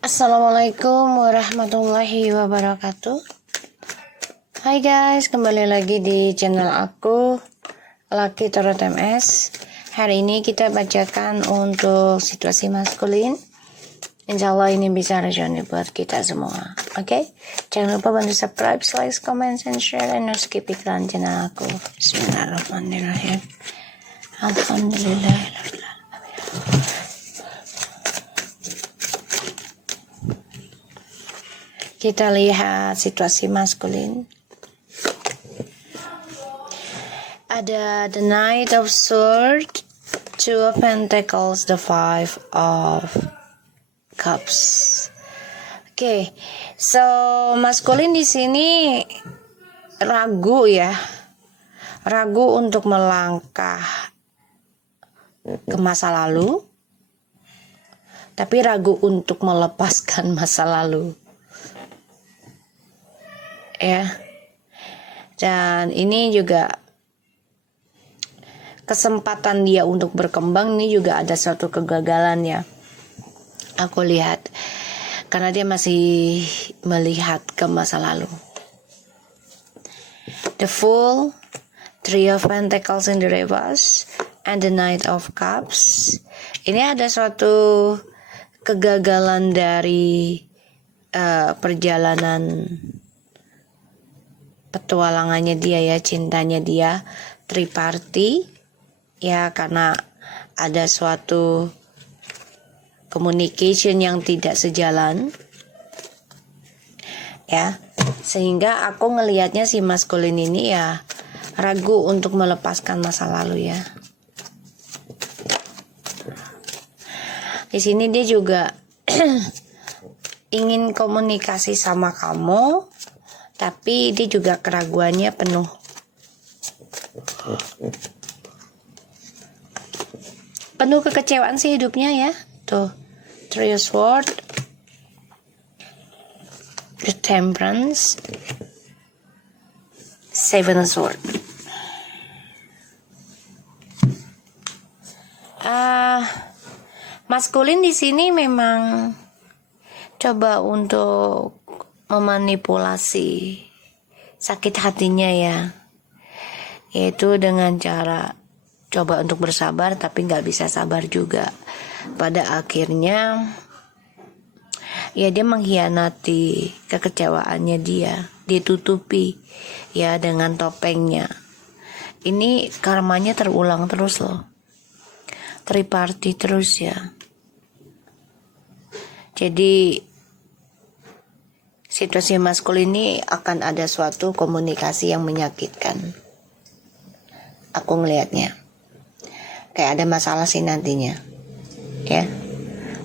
Assalamualaikum warahmatullahi wabarakatuh. Hai guys, kembali lagi di channel aku Lucky Tarot MS. Hari ini kita bacakan untuk situasi maskulin. Insya Allah ini bisa resonate buat kita semua. Oke, jangan lupa bantu subscribe, like, comment, and share, and no skip iklan channel aku. Bismillahirrahmanirrahim. Alhamdulillah. Kita lihat situasi maskulin. Ada the Knight of Swords, Two of Pentacles, the Five of Cups. Oke, so maskulin di sini ragu ya, ragu untuk melangkah ke masa lalu, tapi ragu untuk melepaskan masa lalu. Ya, dan ini juga kesempatan dia untuk berkembang. Ini juga ada suatu kegagalan ya, aku lihat, karena dia masih melihat ke masa lalu. The Fool, Three of Pentacles in the reverse, and the Knight of Cups. Ini ada suatu kegagalan dari perjalanan petualangannya dia ya, cintanya dia, triparty ya, karena ada suatu communication yang tidak sejalan ya, sehingga aku ngelihatnya si maskulin ini ya ragu untuk melepaskan masa lalu ya. Di sini dia juga ingin komunikasi sama kamu, tapi dia juga keraguannya penuh. Penuh kekecewaan sih hidupnya ya. Tuh, Three of Swords, The Temperance, Seven of Swords. Maskulin di sini memang coba untuk memanipulasi sakit hatinya ya, yaitu dengan cara coba untuk bersabar tapi nggak bisa sabar juga. Pada akhirnya ya dia mengkhianati kekecewaannya dia tutupi ya dengan topengnya. Ini karmanya terulang terus loh, triparty terus ya. Jadi situasi maskulin ini akan ada suatu komunikasi yang menyakitkan. Aku ngelihatnya kayak ada masalah sih nantinya ya,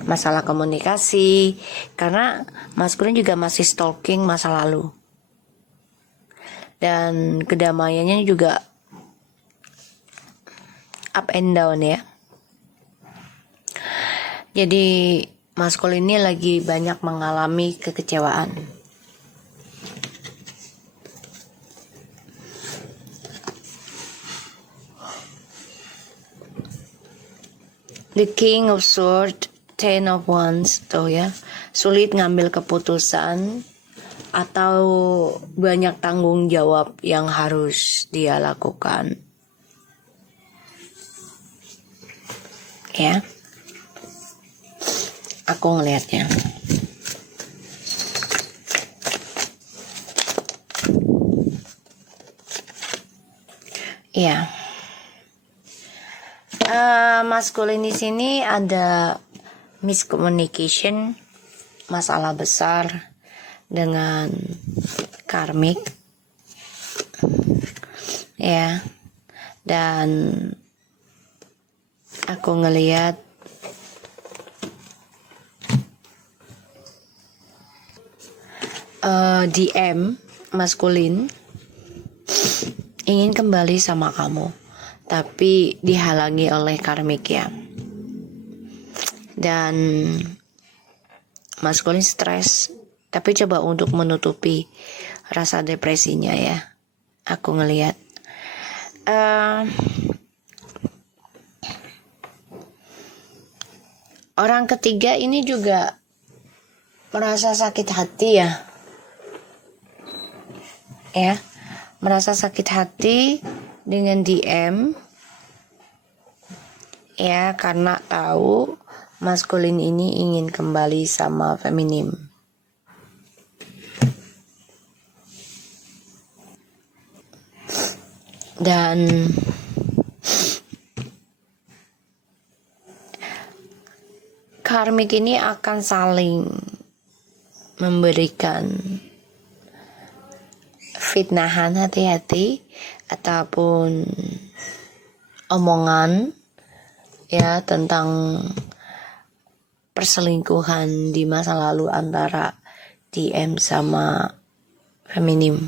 masalah komunikasi, karena maskulin juga masih stalking masa lalu, dan kedamaiannya juga up and down ya. Jadi maskulin ini lagi banyak mengalami kekecewaan. The King of Swords, Ten of Wands, tuh ya, sulit ngambil keputusan atau banyak tanggung jawab yang harus dia lakukan. Ya, aku ngelihatnya. Ya. Maskulin di sini ada miscommunication, masalah besar dengan karmik ya, dan aku ngelihat DM maskulin ingin kembali sama kamu, tapi dihalangi oleh karmik ya. Dan maskulin stres, tapi coba untuk menutupi rasa depresinya ya. Aku ngelihat orang ketiga ini juga merasa sakit hati ya, merasa sakit hati dengan DM ya, karena tahu maskulin ini ingin kembali sama feminim. Dan karmik ini akan saling memberikan fitnahan, hati-hati, ataupun omongan ya tentang perselingkuhan di masa lalu antara DM sama feminim.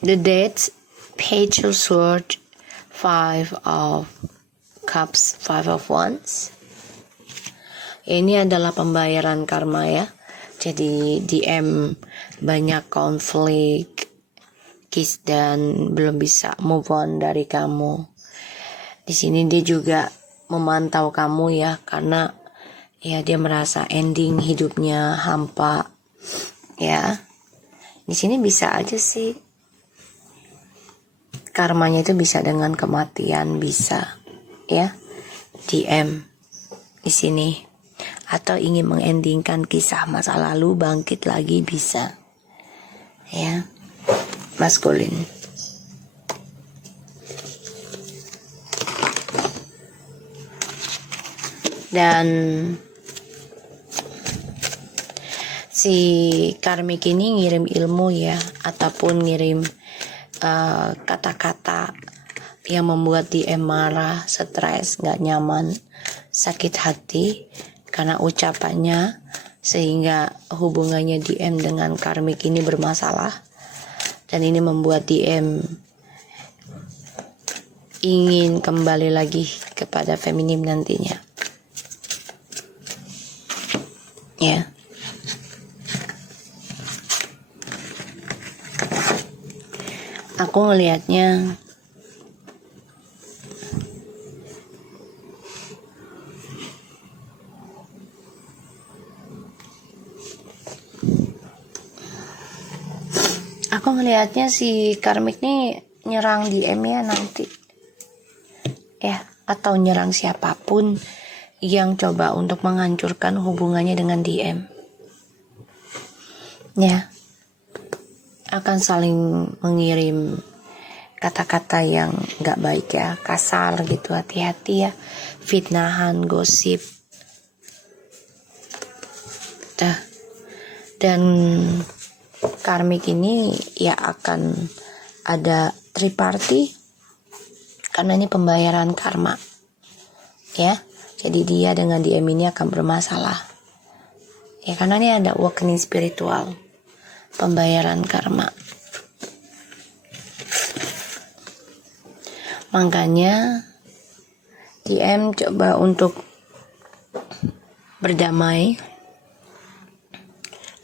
The dates, Page of Swords, Five of Cups, Five of Wands. Ini adalah pembayaran karma ya. Jadi DM banyak konflik, kiss, dan belum bisa move on dari kamu. Di sini dia juga memantau kamu ya, karena ya dia merasa ending hidupnya hampa ya. Di sini bisa aja sih karmanya itu bisa dengan kematian, bisa ya, DM di sini, atau ingin mengendingkan kisah masa lalu, bangkit lagi, bisa ya, maskulin. Dan si karmik ini ngirim ilmu ya, ataupun ngirim kata-kata yang membuat DM marah, stres, gak nyaman, sakit hati karena ucapannya, sehingga hubungannya DM dengan karmik ini bermasalah. Dan ini membuat DM ingin kembali lagi kepada feminim nantinya ya. Aku ngelihatnya si karmik nih nyerang DM ya nanti ya, atau nyerang siapapun yang coba untuk menghancurkan hubungannya dengan DM ya. Akan saling mengirim kata-kata yang gak baik ya, kasar gitu, hati-hati ya, fitnahan, gosip. Dan karmik ini ya akan ada triparty, karena ini pembayaran karma ya. Jadi dia dengan DM ini akan bermasalah ya, karena ini ada awakening spiritual, pembayaran karma. Makanya DM coba untuk berdamai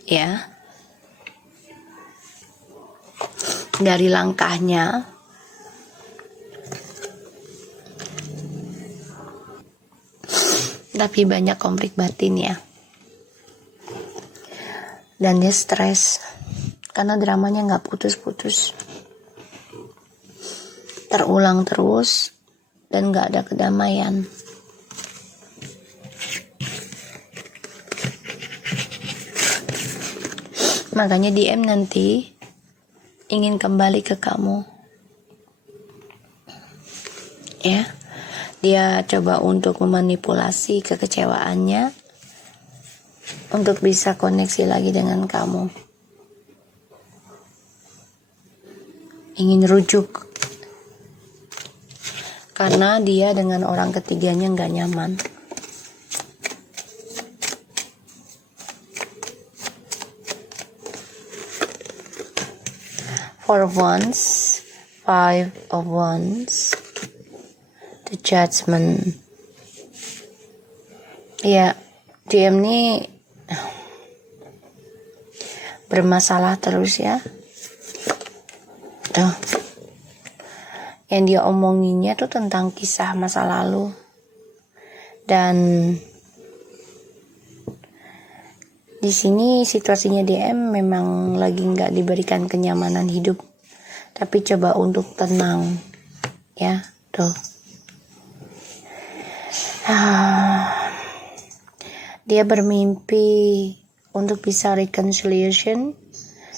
ya dari langkahnya. Tapi banyak konflik batin ya, dan dia stres karena dramanya gak putus-putus, terulang terus, dan gak ada kedamaian. Makanya DM nanti ingin kembali ke kamu ya. Dia coba untuk memanipulasi kekecewaannya untuk bisa koneksi lagi dengan kamu, ingin rujuk, karena dia dengan orang ketiganya gak nyaman. Four of Wands, Five of Wands, The Judgment. Ya, DM ini bermasalah terus ya. Tuh. yang dia omonginnya tuh tentang kisah masa lalu. Dan di sini situasinya DM memang lagi nggak diberikan kenyamanan hidup, tapi coba untuk tenang, ya, tuh. Dia bermimpi untuk bisa reconciliation,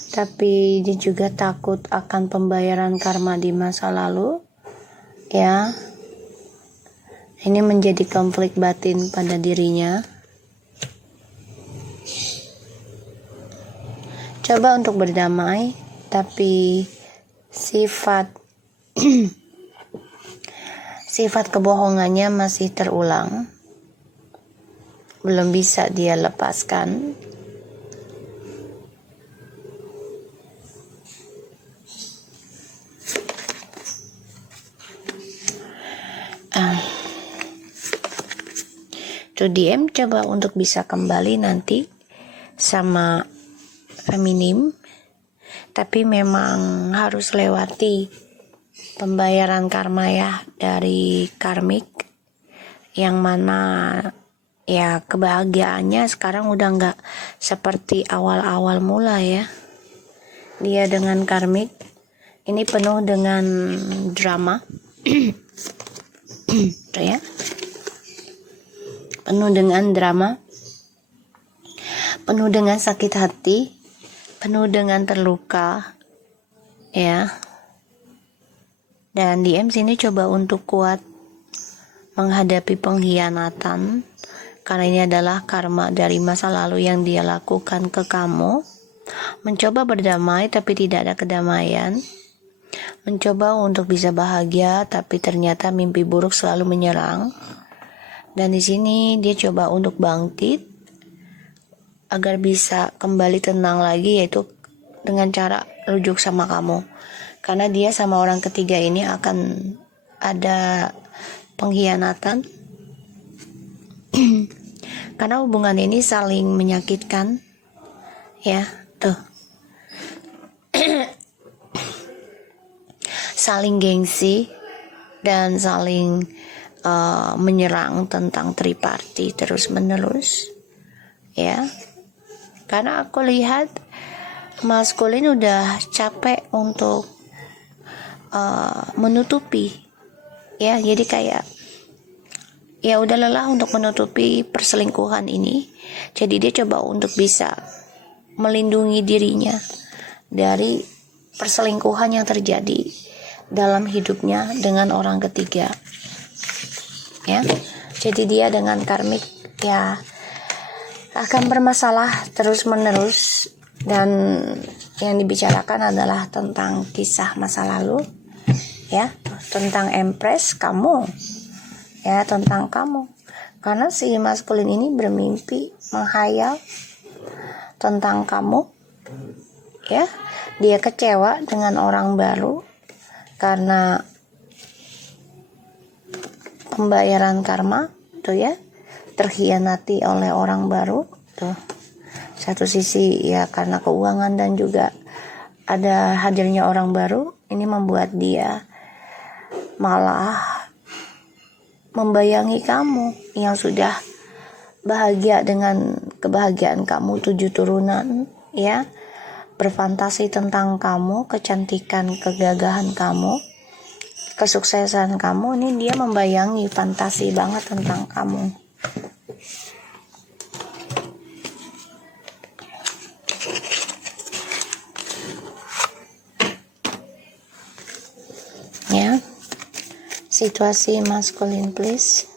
tapi dia juga takut akan pembayaran karma di masa lalu, ya. Ini menjadi konflik batin pada dirinya. Coba untuk berdamai, tapi sifat kebohongannya masih terulang. Belum bisa dia lepaskan. To DM coba untuk bisa kembali nanti sama feminim, tapi memang harus lewati pembayaran karma ya dari karmik, yang mana ya kebahagiaannya sekarang udah nggak seperti awal-awal mula ya. Dia dengan karmik ini penuh dengan drama. Tuh ya, penuh dengan drama, penuh dengan sakit hati, penuh dengan terluka, ya. Dan DM sini coba untuk kuat menghadapi pengkhianatan, karena ini adalah karma dari masa lalu yang dia lakukan ke kamu. Mencoba berdamai tapi tidak ada kedamaian. Mencoba untuk bisa bahagia tapi ternyata mimpi buruk selalu menyerang. Dan di sini dia coba untuk bangkit agar bisa kembali tenang lagi, yaitu dengan cara rujuk sama kamu. Karena dia sama orang ketiga ini akan ada pengkhianatan. Karena hubungan ini saling menyakitkan, ya, tuh. Saling gengsi dan saling menyerang tentang triparti terus menerus, ya. Karena aku lihat maskulin udah capek untuk menutupi, ya. Jadi kayak ya udah lelah untuk menutupi perselingkuhan ini. Jadi dia coba untuk bisa melindungi dirinya dari perselingkuhan yang terjadi dalam hidupnya dengan orang ketiga, ya. Jadi dia dengan karmik ya akan bermasalah terus menerus, dan yang dibicarakan adalah tentang kisah masa lalu, ya, tentang Empress kamu, ya, tentang kamu. Karena si maskulin ini bermimpi menghayal tentang kamu, ya. Dia kecewa dengan orang baru karena pembayaran karma, tuh ya, terkhianati oleh orang baru, tuh. Satu sisi ya karena keuangan dan juga ada hadirnya orang baru, ini membuat dia malah membayangi kamu yang sudah bahagia dengan kebahagiaan kamu 7 turunan, ya. Berfantasi tentang kamu, kecantikan, kegagahan kamu, kesuksesan kamu. Ini dia membayangi, fantasi banget tentang kamu. Ya. Situasi maskulin please.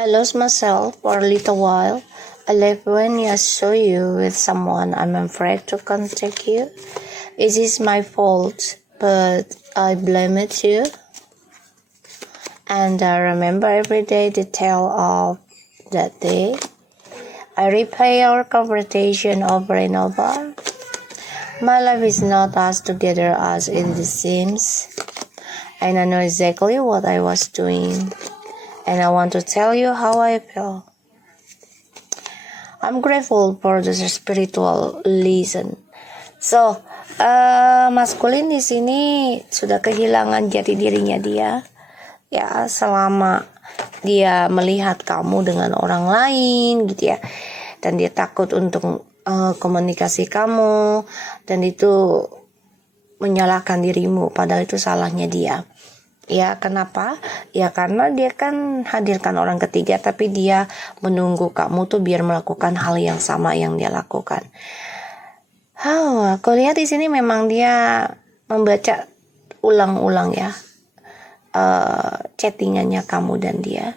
I lost myself for a little while. I left when I saw you with someone. I'm afraid to contact you. It is my fault, but I blame it you. And I remember every day detail of that day. I replay our conversation over and over. My life is not as together as it seems. And I know exactly what I was doing. And I want to tell you how I feel. I'm grateful for the spiritual lesson. So, maskulin di sini sudah kehilangan jati dirinya dia. Ya, selama dia melihat kamu dengan orang lain gitu ya. Dan dia takut untuk komunikasi kamu, dan itu menyalahkan dirimu, padahal itu salahnya dia. Ya, kenapa? Ya karena dia kan hadirkan orang ketiga, tapi dia menunggu kamu tuh biar melakukan hal yang sama yang dia lakukan. Aku lihat di sini memang dia membaca ulang-ulang ya chattingannya kamu dan dia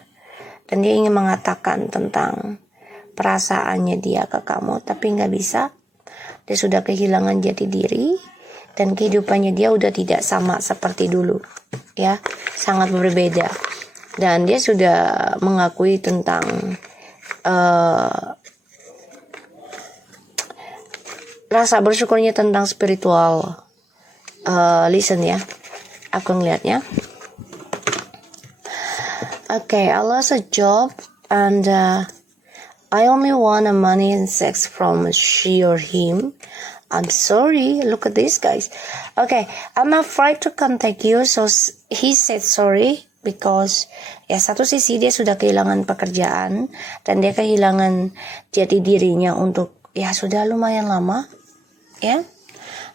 ingin mengatakan tentang perasaannya dia ke kamu, tapi nggak bisa. Dia sudah kehilangan jati diri dan kehidupannya dia udah tidak sama seperti dulu ya, sangat berbeda. Dan dia sudah mengakui tentang rasa bersyukurnya tentang spiritual lesson ya, aku ngelihatnya. Okay, I lost a job and I only want money and sex from she or him. I'm sorry, look at this guys. Okay, I'm afraid to contact you, so he said sorry because ya satu sisi dia sudah kehilangan pekerjaan dan dia kehilangan jati dirinya untuk ya sudah lumayan lama ya.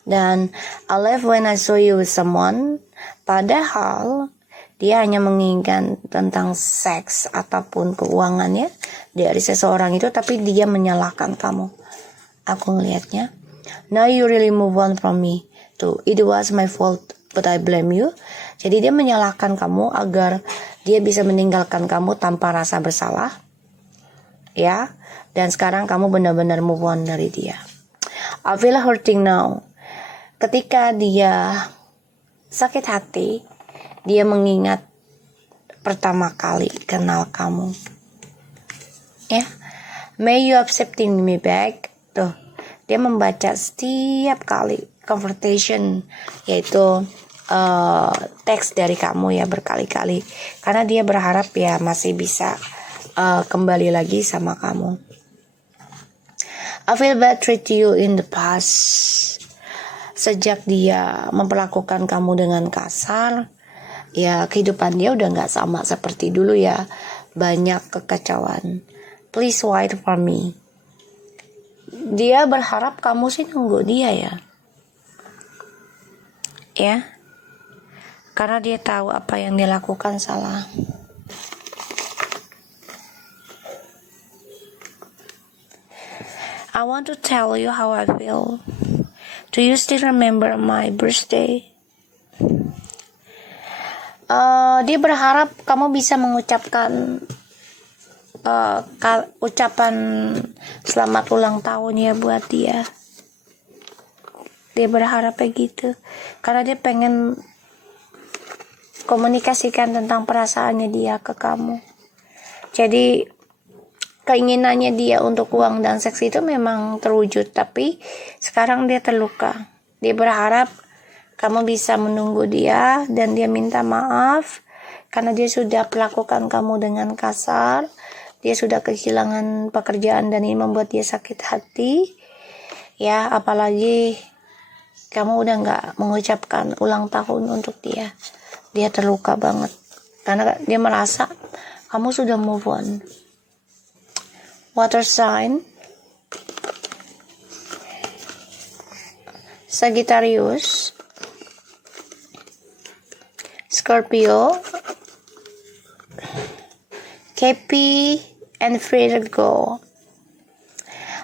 Dan I left when I saw you with someone, padahal dia hanya menginginkan tentang seks ataupun keuangan ya dari seseorang itu, tapi dia menyalahkan kamu. Aku ngelihatnya. Now you really move on from me. Tuh, it was my fault, but I blame you. Jadi dia menyalahkan kamu agar dia bisa meninggalkan kamu tanpa rasa bersalah. Ya, dan sekarang kamu benar-benar move on dari dia. I feel hurting now. Ketika dia sakit hati, dia mengingat pertama kali kenal kamu. Ya, may you accepting me back. Tuh, dia membaca setiap kali conversation, yaitu teks dari kamu ya berkali-kali, karena dia berharap ya masih bisa kembali lagi sama kamu. I feel bad treat you in the past. Sejak dia memperlakukan kamu dengan kasar, ya kehidupan dia udah gak sama seperti dulu ya, banyak kekacauan. Please wait for me. Dia berharap kamu sih nunggu dia ya. Ya, karena dia tahu apa yang dia lakukan salah. I want to tell you how I feel. Do you still remember my birthday? Dia berharap kamu bisa mengucapkan ucapan selamat ulang tahun ya buat dia. Dia berharap begitu karena dia pengen komunikasikan tentang perasaannya dia ke kamu. Jadi keinginannya dia untuk uang dan seks itu memang terwujud, tapi sekarang dia terluka. Dia berharap kamu bisa menunggu dia dan dia minta maaf karena dia sudah perlakukan kamu dengan kasar. Dia sudah kehilangan pekerjaan dan ini membuat dia sakit hati. Ya, apalagi kamu udah gak mengucapkan ulang tahun untuk dia. Dia terluka banget karena dia merasa kamu sudah move on. Water sign Sagittarius, Scorpio, Kepi, and Virgo.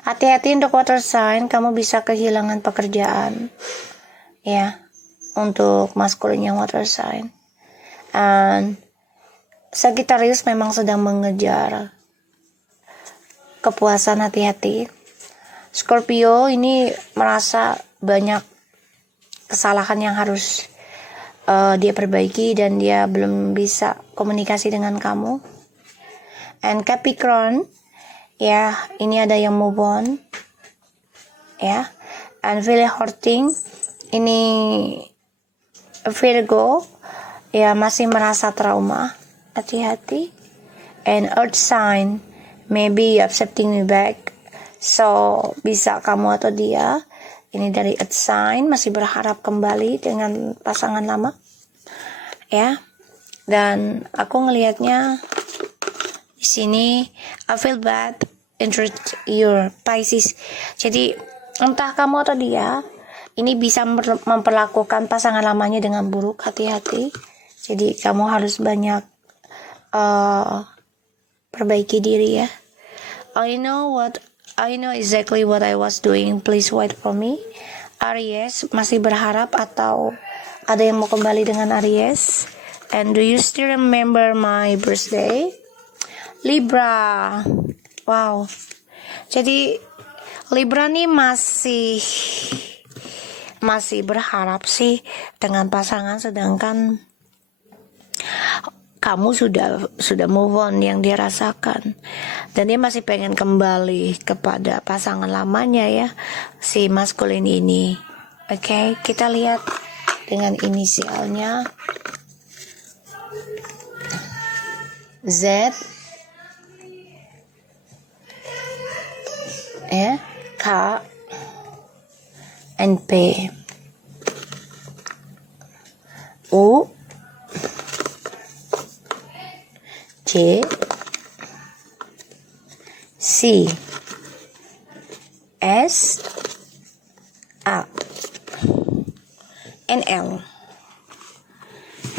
Hati-hati untuk water sign, kamu bisa kehilangan pekerjaan ya, untuk maskulin yang water sign. And Sagittarius memang sedang mengejar kepuasan, hati-hati. Scorpio ini merasa banyak kesalahan yang harus dia perbaiki dan dia belum bisa komunikasi dengan kamu. And Capricorn, ya ini ada yang move on, ya. And really hurting, ini Virgo, ya masih merasa trauma, hati-hati. And Earth sign, maybe you accepting me back. So, bisa kamu atau dia. Ini dari Earth sign, masih berharap kembali dengan pasangan lama. Ya. Dan aku ngelihatnya di sini, I feel bad interest your Pisces. Jadi, entah kamu atau dia, ini bisa memperlakukan pasangan lamanya dengan buruk, hati-hati. Jadi, kamu harus banyak perbaiki diri ya. I know exactly what I was doing. Please wait for me. Aries masih berharap atau ada yang mau kembali dengan Aries? And do you still remember my birthday? Libra. Wow. Jadi Libra nih masih berharap sih dengan pasangan, sedangkan kamu sudah move on yang dia rasakan, dan dia masih pengen kembali kepada pasangan lamanya ya, si maskulin ini. Oke, kita lihat dengan inisialnya Z, K, and P, U, J, C, S, A, and L.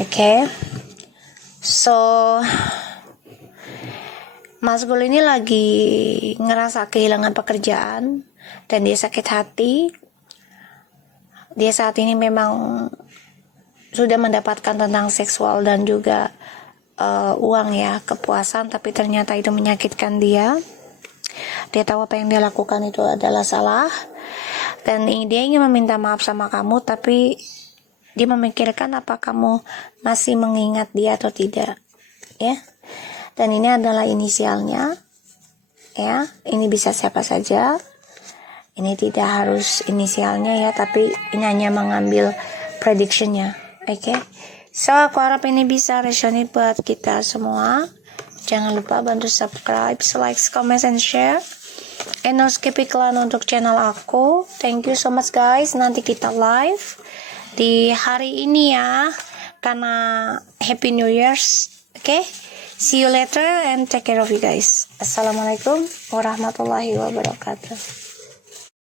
Okay, so Masgul ini lagi ngerasa kehilangan pekerjaan dan dia sakit hati. Dia saat ini memang sudah mendapatkan tentang seksual dan juga uang ya, kepuasan, tapi ternyata itu menyakitkan dia. Dia tahu apa yang dia lakukan itu adalah salah, dan dia ingin meminta maaf sama kamu, tapi dia memikirkan apa kamu masih mengingat dia atau tidak ya. Dan ini adalah inisialnya ya, ini bisa siapa saja, ini tidak harus inisialnya ya, tapi ini hanya mengambil predictionnya. Oke. So, aku harap ini bisa resonate buat kita semua. Jangan lupa bantu subscribe, like, comment, and share. And no skip iklan untuk channel aku. Thank you so much guys. Nanti kita live di hari ini ya, karena Happy New Year's. Oke. See you later and take care of you guys. Assalamualaikum warahmatullahi wabarakatuh.